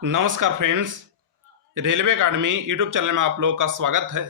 नमस्कार friends, railway academy YouTube channel में आप लोगों का स्वागत है।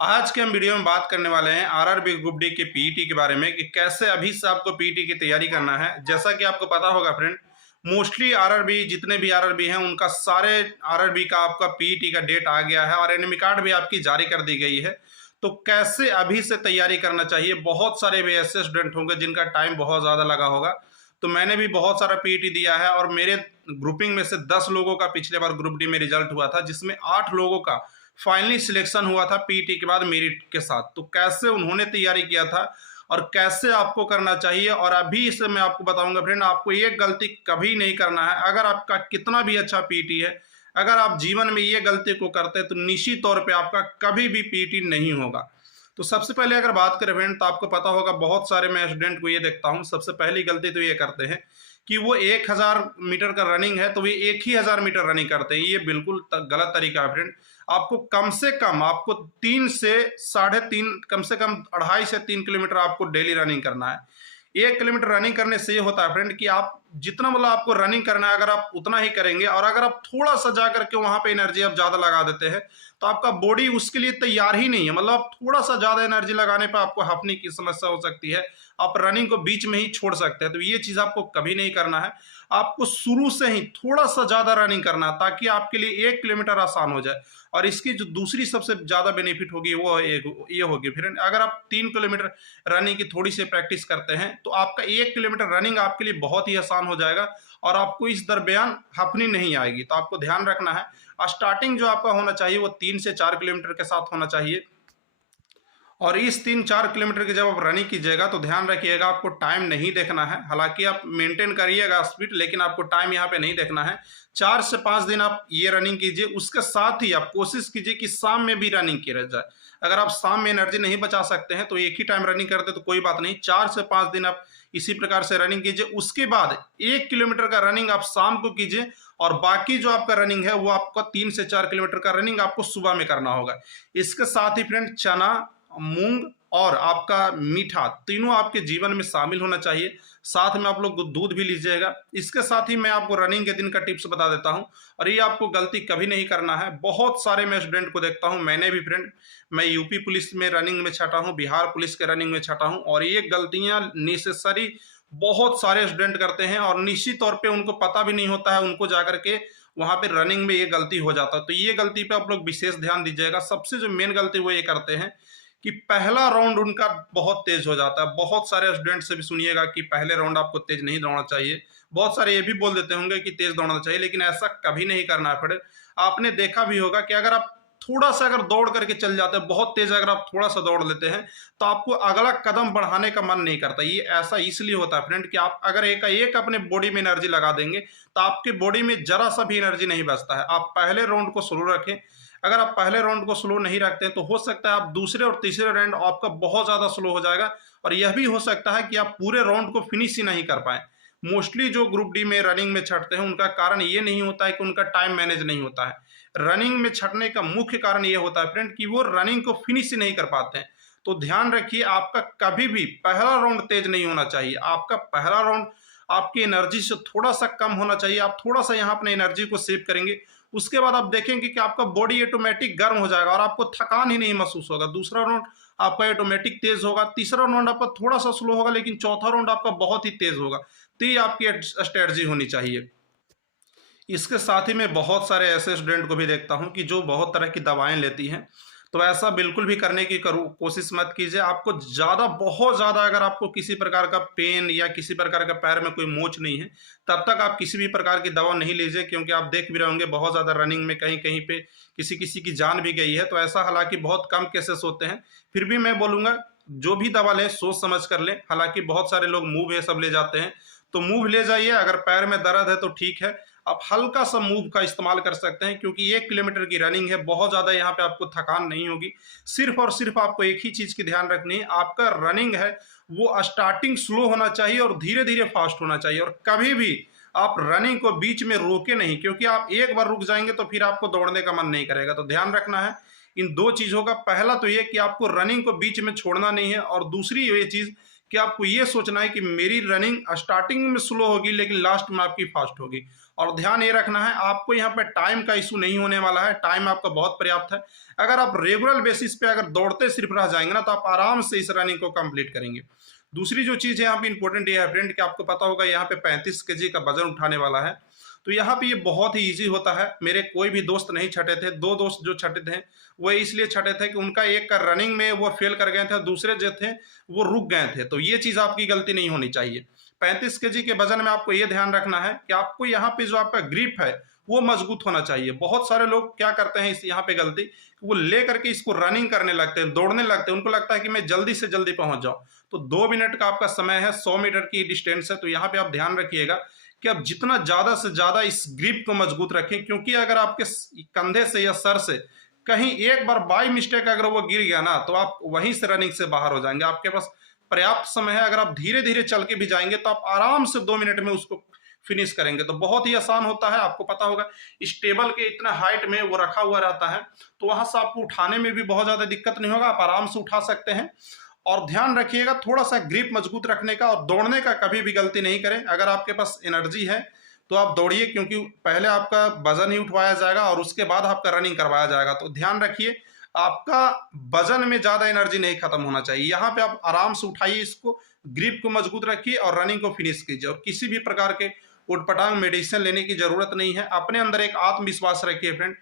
आज के हम वीडियो में बात करने वाले हैं आरआरबी ग्रुप डी के पीईटी के बारे में कि कैसे अभी से आपको पीईटी की तैयारी करना है। जैसा कि आपको पता होगा फ्रेंड, मोस्टली आरआरबी जितने भी आरआरबी हैं उनका सारे आरआरबी का आपका पीईटी का डेट आ गया है और एडमिट कार्ड भी आपकी जारी कर दी गई है। तो कैसे अभी से तैयारी करना चाहिए। बहुत सारे भी ऐसे स्टूडेंट होंगे जिनका टाइम बहुत ज़्यादा लगा होगा। तो मैंने भी बहुत सारा पीईटी दिया है और मेरे ग्रुपिंग में से 10 लोगों का पिछले बार ग्रुप डी में रिजल्ट हुआ था, जिसमें 8 लोगों का फाइनली सिलेक्शन हुआ था पीईटी के बाद मेरिट के साथ। तो कैसे उन्होंने तैयारी किया था और कैसे आपको करना चाहिए, और अभी इसे मैं आपको बताऊंगा फ्रेंड। आपको ये गलती कभी नहीं करना है। अगर आपका कितना भी अच्छा पीईटी है, अगर आप जीवन में ये गलती को करते हैं तो निश्चित तौर पे आपका कभी भी पीईटी नहीं होगा। तो सबसे पहले अगर बात करें फ्रेंड, तो आपको पता होगा बहुत सारे मैं स्टूडेंट को ये देखता हूँ, सबसे पहली गलती तो ये करते हैं कि वो 1000 मीटर का रनिंग है तो वे 1000 मीटर रनिंग करते हैं। ये बिल्कुल गलत तरीका है फ्रेंड। आपको कम से कम आपको 3 से 3.5, कम से कम 2.5 से 3 किलोमीटर आपको डेली रनिंग करना है। 1 किलोमीटर रनिंग करने से ये होता है फ्रेंड कि आप जितना मतलब आपको रनिंग करना है, अगर आप उतना ही करेंगे और अगर आप थोड़ा सा जा करके वहां पे एनर्जी आप ज्यादा लगा देते हैं तो आपका बॉडी उसके लिए तैयार ही नहीं है। मतलब आप थोड़ा सा ज्यादा एनर्जी लगाने पर आपको हांफने की समस्या हो सकती है, आप रनिंग को बीच में ही छोड़ सकते हैं। तो ये चीज आपको कभी नहीं करना है। आपको शुरू से ही थोड़ा सा ज्यादा रनिंग करना है ताकि आपके लिए 1 किलोमीटर आसान हो जाए। और इसकी जो दूसरी सबसे ज्यादा बेनिफिट होगी वो ये होगी फ्रेंड, अगर आप 3 किलोमीटर रनिंग की थोड़ी सी प्रैक्टिस करते हैं तो आपका 1 किलोमीटर रनिंग आपके लिए बहुत ही आसान हो जाएगा और आपको इस दरमियान हफनी नहीं आएगी। तो आपको ध्यान रखना है, स्टार्टिंग जो आपका होना चाहिए वो 3 से 4 किलोमीटर के साथ होना चाहिए। और इस 3-4 किलोमीटर की जब आप रनिंग कीजिएगा तो ध्यान रखिएगा आपको टाइम नहीं देखना है। हालांकि आप मेंटेन करिएगा स्पीड, लेकिन आपको टाइम यहाँ पे नहीं देखना है। 4 से 5 दिन आप ये रनिंग कीजिए। उसके साथ ही आप कोशिश कीजिए कि शाम में भी रनिंग की रह जाए। अगर आप शाम में एनर्जी नहीं बचा सकते हैं तो एक ही टाइम रनिंग करते तो कोई बात नहीं, 4 से 5 दिन आप इसी प्रकार से रनिंग कीजिए। उसके बाद 1 किलोमीटर का रनिंग आप शाम को कीजिए और बाकी जो आपका रनिंग है वो आपका 3 से 4 किलोमीटर का रनिंग आपको सुबह में करना होगा। इसके साथ ही फ्रेंड चना, मूंग और आपका मीठा तीनों आपके जीवन में शामिल होना चाहिए। साथ में आप लोग दूध भी लीजिएगा। इसके साथ ही मैं आपको रनिंग के दिन का टिप्स बता देता हूं, और ये आपको गलती कभी नहीं करना है। बहुत सारे मैं स्टूडेंट को देखता हूं, मैंने भी फ्रेंड, मैं यूपी पुलिस में रनिंग में छटा हूं, बिहार पुलिस के रनिंग में छटा हूं, और ये गलतियां नेसेसरी बहुत सारे स्टूडेंट करते हैं और निश्चित तौर पे उनको पता भी नहीं होता है, उनको जाकर के वहां पे रनिंग में ये गलती हो जाता है। तो ये गलती पे आप लोग विशेष ध्यान दीजिएगा। सबसे जो मेन गलती वो ये करते हैं कि पहला राउंड उनका बहुत तेज हो जाता है। बहुत सारे स्टूडेंट से भी सुनिएगा कि पहले राउंड आपको तेज नहीं दौड़ना चाहिए। बहुत सारे ये भी बोल देते होंगे कि तेज दौड़ना चाहिए, लेकिन ऐसा कभी नहीं करना है फ्रेंड। आपने देखा भी होगा कि अगर आप थोड़ा सा अगर दौड़ करके चल जाते हैं, बहुत तेज अगर आप थोड़ा सा दौड़ लेते हैं तो आपको अगला कदम बढ़ाने का मन नहीं करता। ये ऐसा इसलिए होता है फ्रेंड कि आप अगर एक अपने बॉडी में एनर्जी लगा देंगे तो आपकी बॉडी में जरा सा भी एनर्जी नहीं बचता है। आप पहले राउंड को स्लो रखें। अगर आप पहले राउंड को स्लो नहीं रखते हैं तो हो सकता है आप दूसरे और तीसरे राउंड आपका बहुत ज्यादा स्लो हो जाएगा, और यह भी हो सकता है कि आप पूरे राउंड को फिनिश ही नहीं कर पाए। मोस्टली जो ग्रुप डी में रनिंग में छटते हैं उनका कारण ये नहीं होता है कि उनका टाइम मैनेज नहीं होता है। रनिंग में छटने का मुख्य कारण ये होता है फ्रेंड कि वो रनिंग को फिनिश ही नहीं कर पाते हैं। तो ध्यान रखिए, आपका कभी भी पहला राउंड तेज नहीं होना चाहिए। आपका पहला राउंड आपकी एनर्जी से थोड़ा सा कम होना चाहिए। आप थोड़ा सा यहाँ अपने एनर्जी को सेव करेंगे, उसके बाद आप देखेंगे कि आपका बॉडी ऑटोमेटिक गर्म हो जाएगा और आपको थकान ही नहीं महसूस होगा। दूसरा राउंड आपका ऑटोमेटिक तेज होगा, तीसरा राउंड आपका थोड़ा सा स्लो होगा, लेकिन चौथा राउंड आपका बहुत ही तेज होगा। तो ये आपकी स्ट्रेटजी होनी चाहिए। इसके साथ ही मैं बहुत सारे ऐसे स्टूडेंट को भी देखता हूं कि जो बहुत तरह की दवाएं लेती हैं। तो ऐसा बिल्कुल भी करने की कोशिश मत कीजिए। आपको ज़्यादा, बहुत ज़्यादा अगर आपको किसी प्रकार का पेन या किसी प्रकार का पैर में कोई मोच नहीं है, तब तक आप किसी भी प्रकार की दवा नहीं लीजिए, क्योंकि आप देख भी रहे होंगे बहुत ज़्यादा रनिंग में कहीं कहीं पे किसी किसी की जान भी गई है। तो ऐसा हालांकि बहुत कम केसेस होते हैं, फिर भी मैं बोलूँगा जो भी दवा लें सोच समझ कर लें। हालांकि बहुत सारे लोग मूव ये सब ले जाते हैं, तो मूव ले जाइए। अगर पैर में दर्द है तो ठीक है, आप हल्का सा मूव का इस्तेमाल कर सकते हैं, क्योंकि 1 किलोमीटर की रनिंग है, बहुत ज्यादा यहाँ पे आपको थकान नहीं होगी। सिर्फ और सिर्फ आपको एक ही चीज की ध्यान रखनी है, आपका रनिंग है वो स्टार्टिंग स्लो होना चाहिए और धीरे धीरे फास्ट होना चाहिए। और कभी भी आप रनिंग को बीच में रोके नहीं, क्योंकि आप एक बार रुक जाएंगे तो फिर आपको दौड़ने का मन नहीं करेगा। तो ध्यान रखना है इन 2 चीजों का। पहला तो ये कि आपको रनिंग को बीच में छोड़ना नहीं है, और दूसरी ये चीज कि आपको ये सोचना है कि मेरी रनिंग स्टार्टिंग में स्लो होगी लेकिन लास्ट में आपकी फास्ट होगी। और ध्यान ये रखना है आपको यहाँ पे टाइम का इशू नहीं होने वाला है, टाइम आपका बहुत पर्याप्त है। अगर आप रेगुलर बेसिस पे अगर दौड़ते सिर्फ रह जाएंगे ना तो आप आराम से इस रनिंग को कंप्लीट करेंगे। दूसरी जो चीज़ है यहाँ पे इंपॉर्टेंट ये है फ्रेंड कि आपको पता होगा यहाँ पे 35 kg का वजन उठाने वाला है। तो यहाँ पे ये बहुत ही ईजी होता है। मेरे कोई भी दोस्त नहीं छटे थे, 2 दोस्त जो छटे थे वो इसलिए छटे थे कि उनका एक का रनिंग में वो फेल कर गए थे और दूसरे जो थे वो रुक गए थे। तो ये चीज़ आपकी गलती नहीं होनी चाहिए। 35 kg के वजन में आपको ये ध्यान रखना है कि आपको यहाँ पे जो आपका ग्रिप है वो मजबूत होना चाहिए। बहुत सारे लोग क्या करते हैं इस यहाँ पे गलती, वो ले करके इसको रनिंग करने लगते हैं, दौड़ने लगते हैं, उनको लगता है कि मैं जल्दी से जल्दी पहुंच जाऊं। तो 2 मिनट का आपका समय है, 100 मीटर की डिस्टेंस है। तो यहाँ पे आप ध्यान रखिएगा कि आप जितना ज्यादा से ज्यादा इस ग्रिप को मजबूत रखें, क्योंकि अगर आपके कंधे से या सर से कहीं एक बार बाई मिस्टेक अगर वो गिर गया ना तो आप वहीं से रनिंग से बाहर हो जाएंगे। आपके पास पर्याप्त समय है, अगर आप धीरे धीरे चल के भी जाएंगे तो आप आराम से 2 मिनट में उसको फिनिश करेंगे। तो बहुत ही आसान होता है। आपको पता होगा इस टेबल के इतना हाइट में वो रखा हुआ रहता है, तो वहां से आपको उठाने में भी बहुत ज्यादा दिक्कत नहीं होगा, आप आराम से उठा सकते हैं। और ध्यान रखिएगा थोड़ा सा ग्रिप मजबूत रखने का, और दौड़ने का कभी भी गलती नहीं करें। अगर आपके पास एनर्जी है तो आप दौड़िए, क्योंकि पहले आपका वजन ही उठवाया जाएगा और उसके बाद आपका रनिंग करवाया जाएगा। तो ध्यान रखिए आपका वजन में ज्यादा एनर्जी नहीं खत्म होना चाहिए। यहाँ पे आप आराम से उठाइए, इसको ग्रिप को मजबूत रखिए और रनिंग को फिनिश कीजिए। और किसी भी प्रकार के उटपटांग मेडिसिन लेने की जरूरत नहीं है। अपने अंदर एक आत्मविश्वास रखिए फ्रेंड।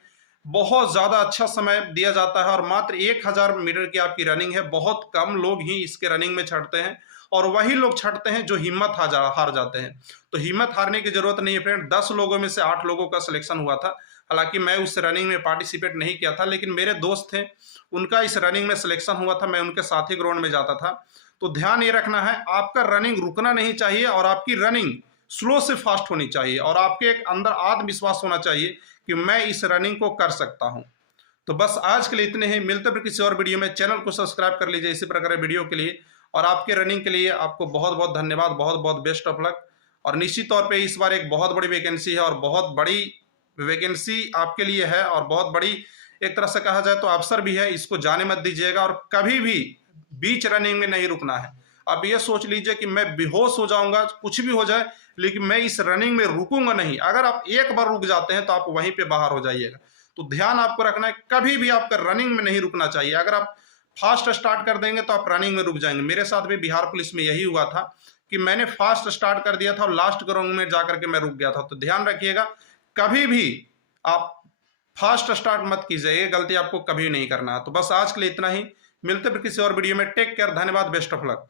बहुत ज्यादा अच्छा समय दिया जाता है और मात्र 1000 मीटर की आपकी रनिंग है। बहुत कम लोग ही इसके रनिंग में छटते हैं और वही लोग छटते हैं जो हिम्मत हार जाते हैं। तो हिम्मत हारने की जरूरत नहीं है फ्रेंड। 10 लोगों में से 8 लोगों का सिलेक्शन हुआ था। हालांकि मैं उस रनिंग में पार्टिसिपेट नहीं किया था, लेकिन मेरे दोस्त थे, उनका इस रनिंग में सिलेक्शन हुआ था। मैं उनके साथ ही ग्राउंड में जाता था। तो ध्यान ये रखना है आपका रनिंग रुकना नहीं चाहिए और आपकी रनिंग स्लो से फास्ट होनी चाहिए और आपके एक अंदर आत्मविश्वास होना चाहिए कि मैं इस रनिंग को कर सकता हूं। तो बस आज के लिए इतने ही, मिलते फिर किसी और वीडियो में। चैनल को सब्सक्राइब कर लीजिए इसी प्रकार के वीडियो के लिए। और आपके रनिंग के लिए आपको बहुत बहुत धन्यवाद, बहुत बहुत बेस्ट ऑफ लक। और निश्चित तौर पे इस बार एक बहुत बड़ी वैकेंसी है और बहुत बड़ी वैकेंसी आपके लिए है और बहुत बड़ी एक तरह से कहा जाए तो अवसर भी है। इसको जाने मत दीजिएगा और कभी भी बीच रनिंग में नहीं रुकना है। आप ये सोच लीजिए कि मैं बेहोश हो जाऊंगा, कुछ भी हो जाए, लेकिन मैं इस रनिंग में रुकूंगा नहीं। अगर आप एक बार रुक जाते हैं तो आप वहीं पे बाहर हो जाइएगा। तो ध्यान आपको रखना है कभी भी आपका रनिंग में नहीं रुकना चाहिए। अगर आप फास्ट स्टार्ट कर देंगे तो आप रनिंग में रुक जाएंगे। मेरे साथ भी बिहार पुलिस में यही हुआ था कि मैंने फास्ट स्टार्ट कर दिया था और लास्ट ग्राउंड में जाकर के मैं रुक गया था। तो ध्यान रखिएगा कभी भी आप फास्ट स्टार्ट मत कीजिए, ये गलती आपको कभी नहीं करना है। तो बस आज के लिए इतना ही, मिलते फिर किसी और वीडियो में। टेक केयर, धन्यवाद, बेस्ट ऑफ लक।